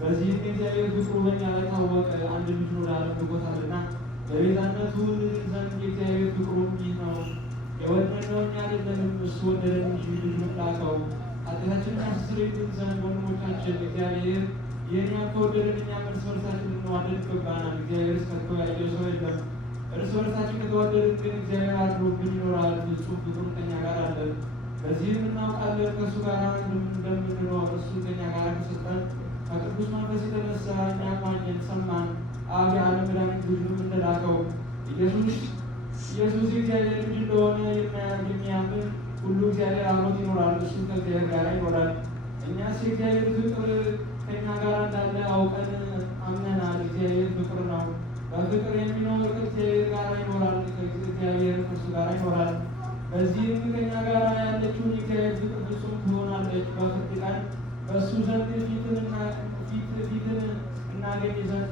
በዚህ እግዚአብሔር ፍቅሩ በእኛ ላይ ታወቀ። አንድ ልጅ ወደ ዓለም ልኮታልና በቤዛነቱ ዘንድ የእግዚአብሔር ፍቅሩ ይህ ነው። የወደድነው እኛ አይደለንም፣ እሱ ወደደን እንጂ ልጁን ላከው ኃጢአታችንን ያስተሰርይልን ዘንድ። ወንድሞቻችን እግዚአብሔር ይህን ያህል ከወደደን እኛም እርስ በርሳችን ልንዋደድ ይገባናል። እግዚአብሔር ከቶ ያየው ሰው የለም። እርስ በርሳችን ከተዋደድን ግን እግዚአብሔር አድሮብን ይኖራል፣ ፍጹም ፍቅሩ ከእኛ ጋር አለ። በዚህም እናውቃለን ከእሱ ጋር እንደምንኖር እሱ ከእኛ ጋር ከሰጠን ከቅዱስ መንፈስ የተነሳ እኛ ማግኘት ሰማን። አብ የዓለም መድኃኒት ልጁን እንደላከው ኢየሱስ የእግዚአብሔር ልጅ እንደሆነ የሚያምን ሁሉ እግዚአብሔር አብሮት ይኖራል፣ እሱ ከእግዚአብሔር ጋር ይኖራል። እኛስ የእግዚአብሔር ፍቅር ከእኛ ጋር እንዳለ አውቀን አምነናል። እግዚአብሔር ፍቅር ነው። በፍቅር የሚኖር ከእግዚአብሔር ጋር ይኖራል፣ እግዚአብሔር ከእርሱ ጋር ይኖራል። በዚህም ከእኛ ጋር ያለችውን የእግዚአብሔር ፍቅር ፍጹም ትሆናለች። በፍርድ ቀን በእሱ ዘንድ ፊትን እናገኝ ዘንድ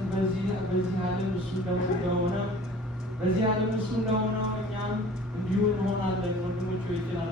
በዚህ ዓለም እሱ እንደሆነው እኛም እንዲሁ እንሆናለን። ወንድሞች ሆይ ይችላል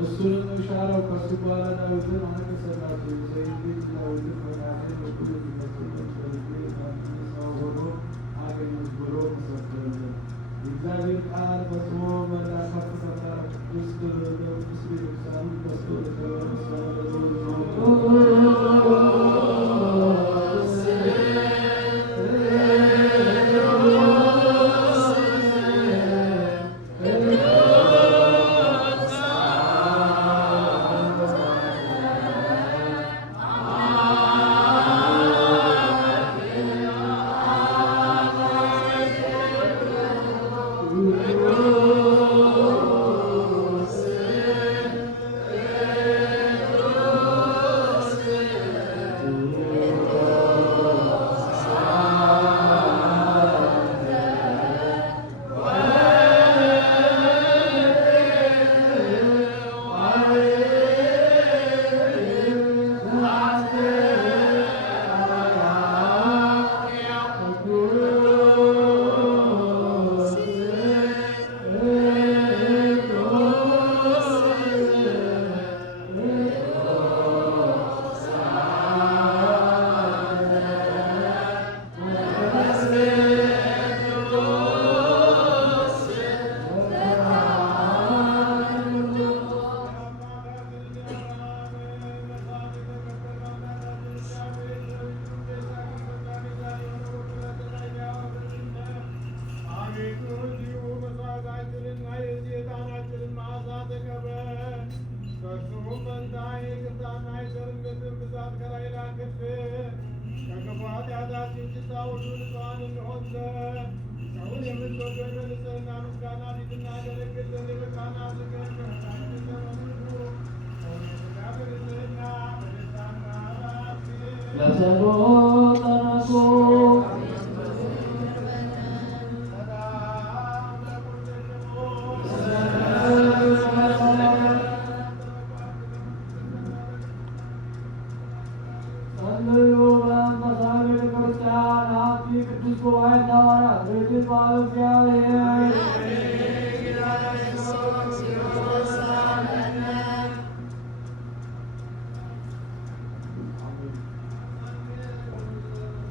እሱንም ሻረው ከሱ በኋላ ዳዊትን አነገሠላቸው። የእሴይን ልጅ ዳዊትን በናዝሬት በኩል የሚመስል ሰው ሆኖ አገኙት ብሎ መሰከረለት። የእግዚአብሔር ቃል ፈጽሞ መላ ከፍ ከፍ አለ። ቅዱስ ቤተክርስቲያኑ በስቶ Oh ለጸሎት ተነሱ። ጸልዩ በመንፈሳዊ ቤተክርስቲያን አብይ ቅዱስ ጉባኤ ሐዋርያት ድርጅት በእግዚአብሔር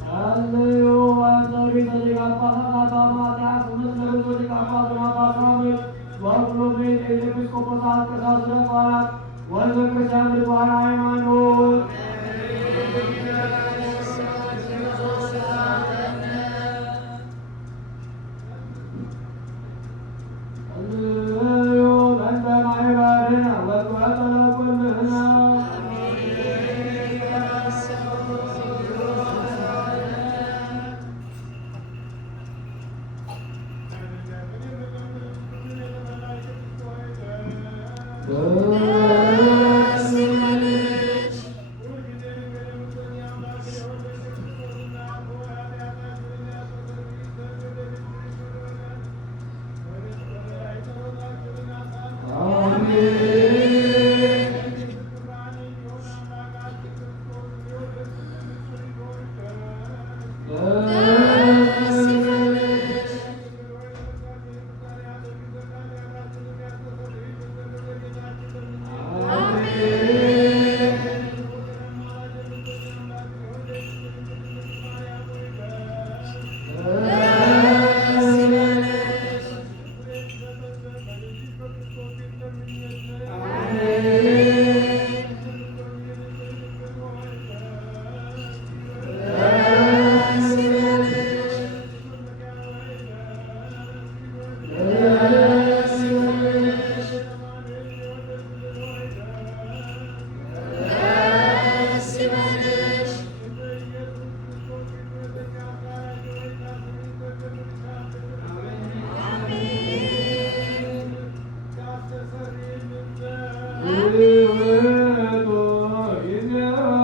ጸልዩ ወንዘሪ ሊቀ ጳጳሳት ማትያስ ምስለ ሊቀ ጳጳሳት በሁሉም ቤት ኤጲስቆጶሳት ቀሳውስት ሐዋርያት ወሕዝበ ክርስቲያን ብዙኃን ሃይማኖት ጸልዩ በእንተ ማኅበርነ ወበጸሎተ ኩልነ